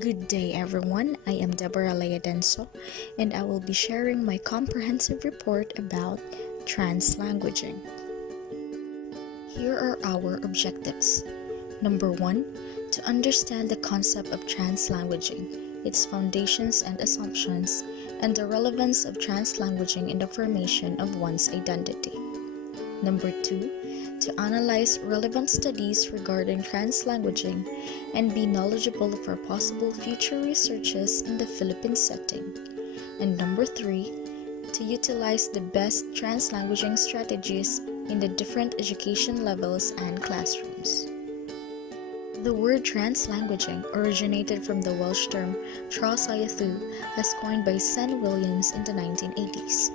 Good day, everyone. I am Deborah Leodenso, and I will be sharing my comprehensive report about translanguaging. Here are our objectives. Number 1, to understand the concept of translanguaging, its foundations and assumptions, and the relevance of translanguaging in the formation of one's identity. Number 2, to analyze relevant studies regarding translanguaging and be knowledgeable for possible future researches in the Philippine setting. And number 3, to utilize the best translanguaging strategies in the different education levels and classrooms. The word translanguaging originated from the Welsh term Trosayathu, as coined by Sen Williams in the 1980s.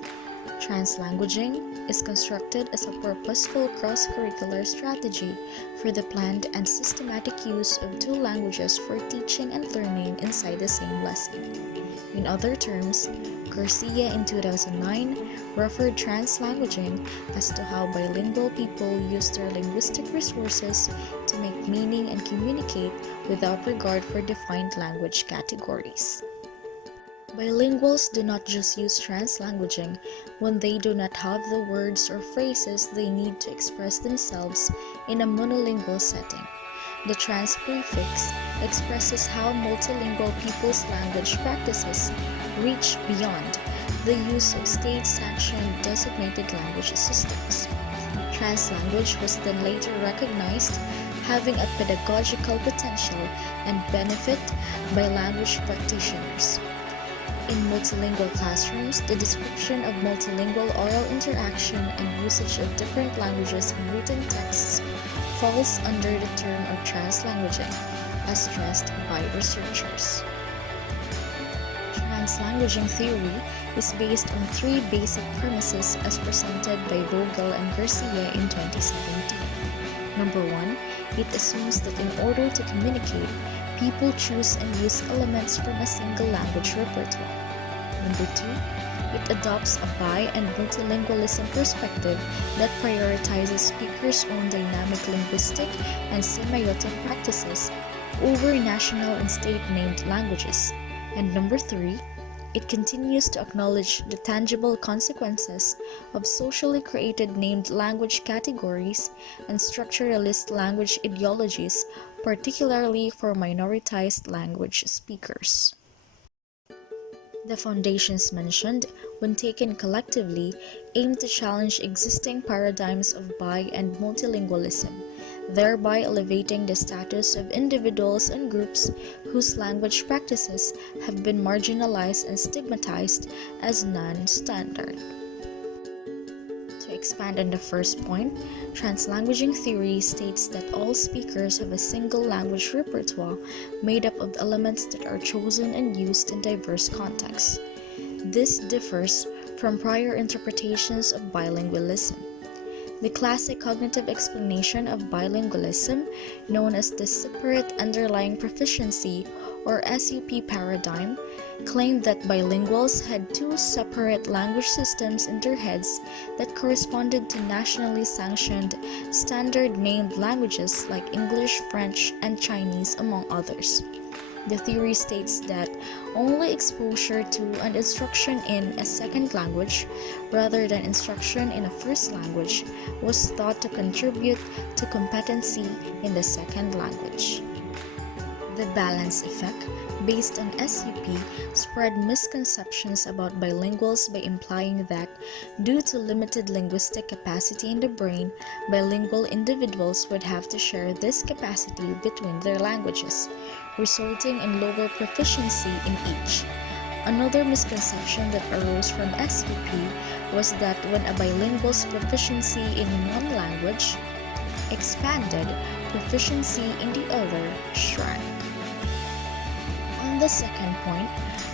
Translanguaging is constructed as a purposeful cross-curricular strategy for the planned and systematic use of two languages for teaching and learning inside the same lesson. In other terms, Garcia in 2009 referred translanguaging as to how bilingual people use their linguistic resources to make meaning and communicate without regard for defined language categories. Bilinguals do not just use translanguaging when they do not have the words or phrases they need to express themselves in a monolingual setting. The trans prefix expresses how multilingual people's language practices reach beyond the use of state-sanctioned designated language systems. Translanguage was then later recognized having a pedagogical potential and benefit by language practitioners. In multilingual classrooms, the description of multilingual oral interaction and usage of different languages in written texts falls under the term of translanguaging, as stressed by researchers. Translanguaging theory is based on three basic premises as presented by Vogel and Garcia in 2017. Number 1, it assumes that in order to communicate, people choose and use elements from a single language repertoire. Number 2, it adopts a bi- and multilingualism perspective that prioritizes speakers' own dynamic linguistic and semiotic practices over national and state-named languages. And number 3, it continues to acknowledge the tangible consequences of socially created named language categories and structuralist language ideologies, particularly for minoritized language speakers. The foundations mentioned, when taken collectively, aim to challenge existing paradigms of bi- and multilingualism, thereby elevating the status of individuals and groups whose language practices have been marginalized and stigmatized as non-standard. To expand on the first point, translanguaging theory states that all speakers have a single language repertoire made up of elements that are chosen and used in diverse contexts. This differs from prior interpretations of bilingualism. The classic cognitive explanation of bilingualism, known as the separate underlying proficiency or SUP paradigm, claimed that bilinguals had two separate language systems in their heads that corresponded to nationally sanctioned standard named languages like English, French, and Chinese, among others. The theory states that only exposure to and instruction in a second language, rather than instruction in a first language, was thought to contribute to competency in the second language. The balance effect, based on SUP, spread misconceptions about bilinguals by implying that, due to limited linguistic capacity in the brain, bilingual individuals would have to share this capacity between their languages, resulting in lower proficiency in each. Another misconception that arose from SUP was that when a bilingual's proficiency in one language expanded, proficiency in the other shrank. On the second point,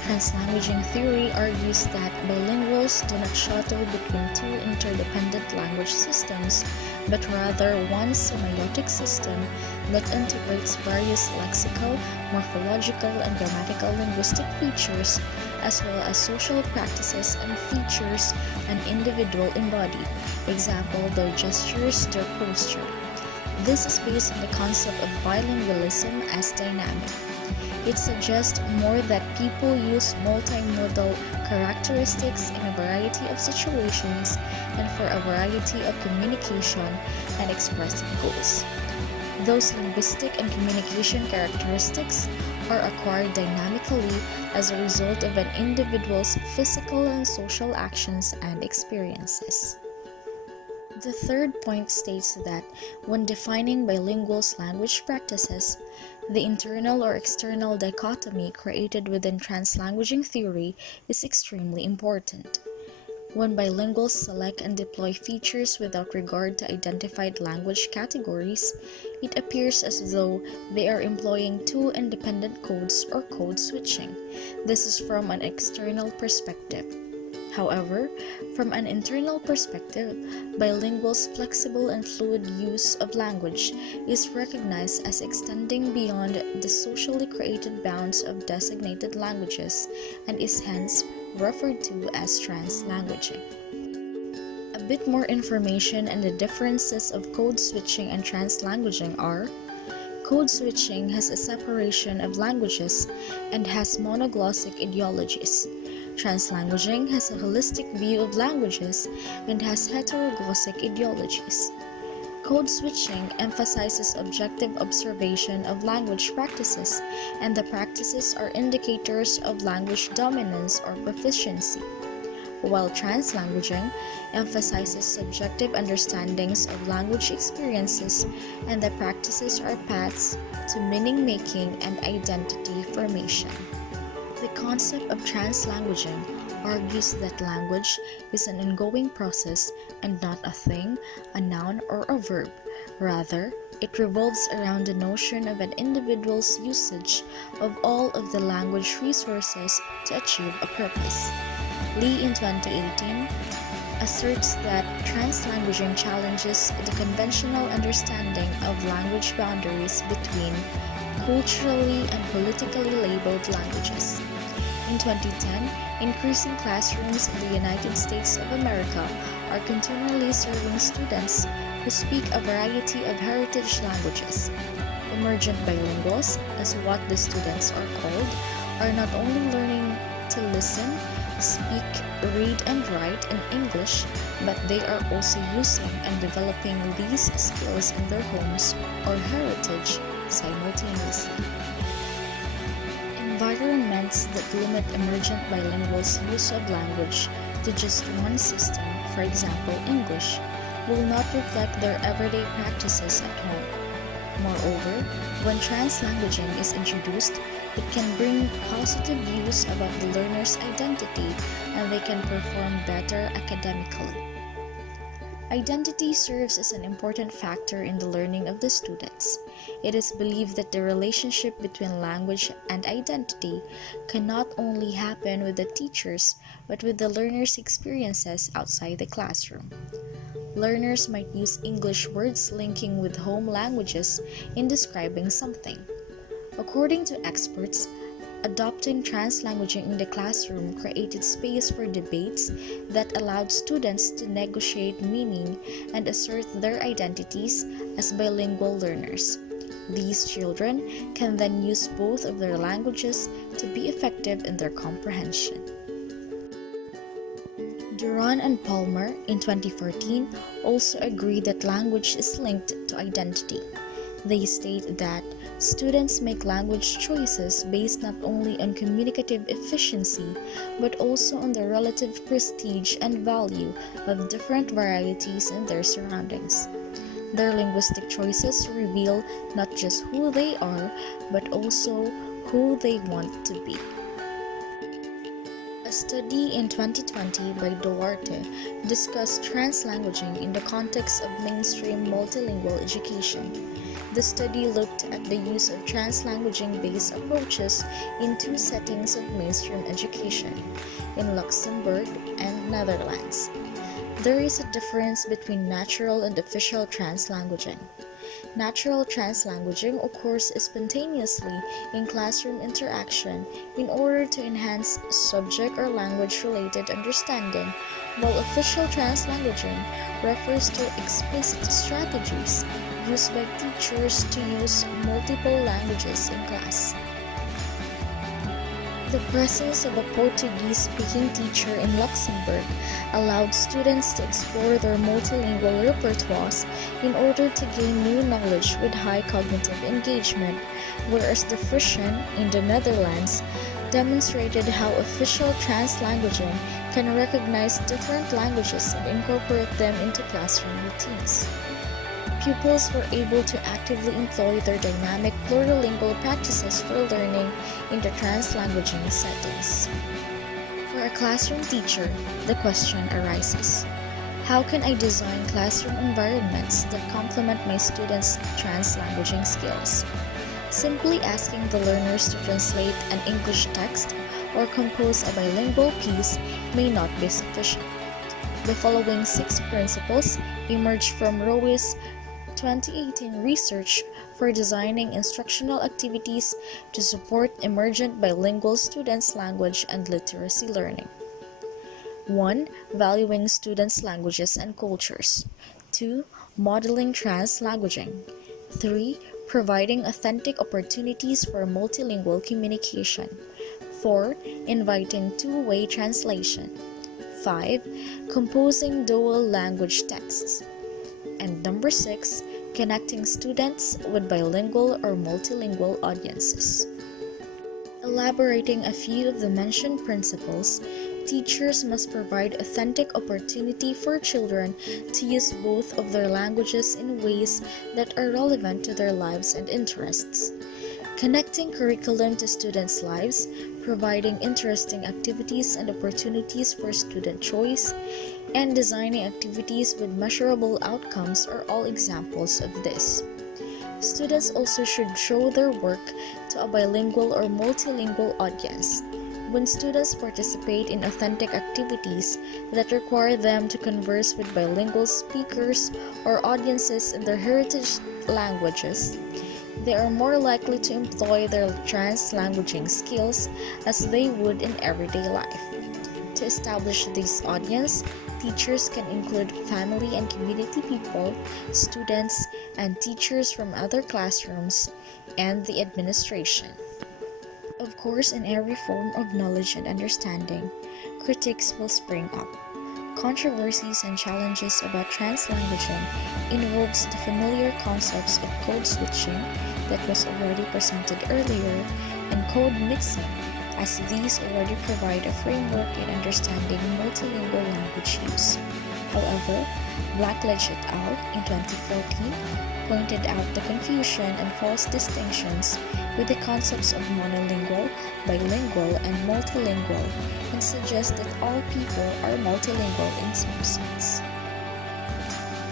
translanguaging theory argues that bilinguals do not shuttle between two interdependent language systems, but rather one semiotic system that integrates various lexical, morphological, and grammatical linguistic features, as well as social practices and features an individual embody, example, their gestures, their posture. This is based on the concept of bilingualism as dynamic. It suggests more that people use multimodal characteristics in a variety of situations and for a variety of communication and expressive goals. Those linguistic and communication characteristics are acquired dynamically as a result of an individual's physical and social actions and experiences. The third point states that when defining bilinguals' language practices, the internal or external dichotomy created within translanguaging theory is extremely important. When bilinguals select and deploy features without regard to identified language categories, it appears as though they are employing two independent codes or code switching. This is from an external perspective. However, from an internal perspective, bilinguals' flexible and fluid use of language is recognized as extending beyond the socially created bounds of designated languages and is hence referred to as translanguaging. A bit more information on the differences of code switching and translanguaging are: code switching has a separation of languages and has monoglossic ideologies. Translanguaging has a holistic view of languages and has heteroglossic ideologies. Code switching emphasizes objective observation of language practices, and the practices are indicators of language dominance or proficiency, while translanguaging emphasizes subjective understandings of language experiences, and the practices are paths to meaning-making and identity formation. The concept of translanguaging argues that language is an ongoing process and not a thing, a noun, or a verb. Rather, it revolves around the notion of an individual's usage of all of the language resources to achieve a purpose. Lee in 2018 asserts that translanguaging challenges the conventional understanding of language boundaries between culturally and politically labeled languages. In 2010, increasing classrooms in the United States of America are continually serving students who speak a variety of heritage languages. Emergent bilinguals, as what the students are called, are not only learning to listen, speak, read, and write in English, but they are also using and developing these skills in their homes or heritage simultaneously. Environments that limit emergent bilinguals' use of language to just one system, for example English, will not reflect their everyday practices at home. Moreover, when translanguaging is introduced, it can bring positive views about the learner's identity and they can perform better academically. Identity serves as an important factor in the learning of the students. It is believed that the relationship between language and identity can not only happen with the teachers, but with the learner's experiences outside the classroom. Learners might use English words linking with home languages in describing something. According to experts, adopting translanguaging in the classroom created space for debates that allowed students to negotiate meaning and assert their identities as bilingual learners. These children can then use both of their languages to be effective in their comprehension. Duran and Palmer in 2014 also agree that language is linked to identity. They state that students make language choices based not only on communicative efficiency, but also on the relative prestige and value of different varieties in their surroundings. Their linguistic choices reveal not just who they are, but also who they want to be. A study in 2020 by Duarte discussed translanguaging in the context of mainstream multilingual education. The study looked at the use of translanguaging-based approaches in two settings of mainstream education, in Luxembourg and Netherlands. There is a difference between natural and official translanguaging. Natural translanguaging occurs spontaneously in classroom interaction in order to enhance subject or language-related understanding, while official translanguaging refers to explicit strategies used by teachers to use multiple languages in class. The presence of a Portuguese-speaking teacher in Luxembourg allowed students to explore their multilingual repertoires in order to gain new knowledge with high cognitive engagement, whereas the Frisian in the Netherlands demonstrated how official translanguaging can recognize different languages and incorporate them into classroom routines. Pupils were able to actively employ their dynamic plurilingual practices for learning in the translanguaging settings. For a classroom teacher, the question arises: how can I design classroom environments that complement my students' translanguaging skills? Simply asking the learners to translate an English text or compose a bilingual piece may not be sufficient. The following 6 principles emerge from Rowe's 2018 research for designing instructional activities to support emergent bilingual students' language and literacy learning. 1. Valuing students' languages and cultures. 2. Modeling translanguaging. 3. Providing authentic opportunities for multilingual communication. 4. Inviting two-way translation. 5. Composing dual language texts. And number 6, connecting students with bilingual or multilingual audiences. Elaborating a few of the mentioned principles, teachers must provide authentic opportunity for children to use both of their languages in ways that are relevant to their lives and interests. Connecting curriculum to students' lives, providing interesting activities and opportunities for student choice, and designing activities with measurable outcomes are all examples of this. Students also should show their work to a bilingual or multilingual audience. When students participate in authentic activities that require them to converse with bilingual speakers or audiences in their heritage languages, they are more likely to employ their translanguaging skills as they would in everyday life. To establish this audience, teachers can include family and community people, students, and teachers from other classrooms, and the administration. Of course, in every form of knowledge and understanding, critics will spring up. Controversies and challenges about translanguaging involves the familiar concepts of code switching that was already presented earlier and code mixing, as these already provide a framework in understanding multilingual language use. However, Blackledge et al. In 2014 pointed out the confusion and false distinctions with the concepts of monolingual, bilingual, and multilingual, and suggest that all people are multilingual in some sense.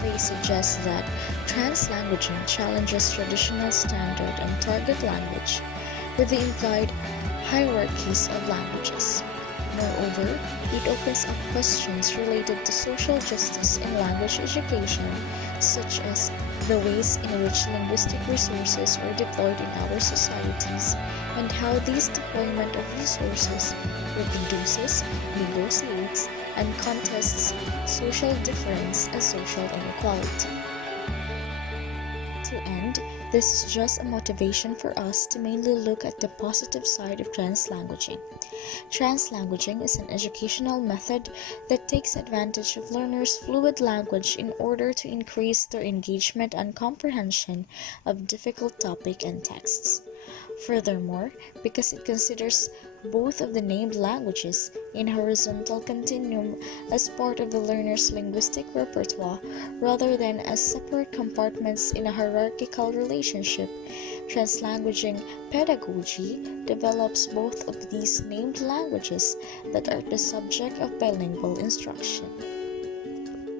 They suggest that translanguaging challenges traditional standard and target language with the implied hierarchies of languages. Moreover, it opens up questions related to social justice in language education, such as the ways in which linguistic resources are deployed in our societies, and how this deployment of resources reproduces, negotiates, and contests social difference and social inequality. To end, this is just a motivation for us to mainly look at the positive side of translanguaging. Translanguaging is an educational method that takes advantage of learners' fluid language in order to increase their engagement and comprehension of difficult topic and texts. Furthermore, because it considers both of the named languages in horizontal continuum as part of the learner's linguistic repertoire rather than as separate compartments in a hierarchical relationship, translanguaging pedagogy develops both of these named languages that are the subject of bilingual instruction.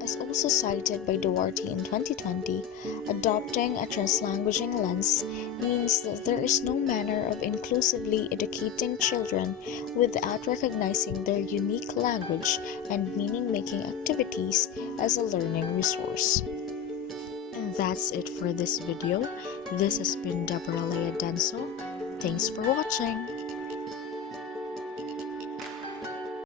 As also cited by Duarte in 2020, adopting a translanguaging lens means that there is no manner of inclusively educating children without recognizing their unique language and meaning-making activities as a learning resource. And that's it for this video. This has been Deborah Lea Denso. Thanks for watching.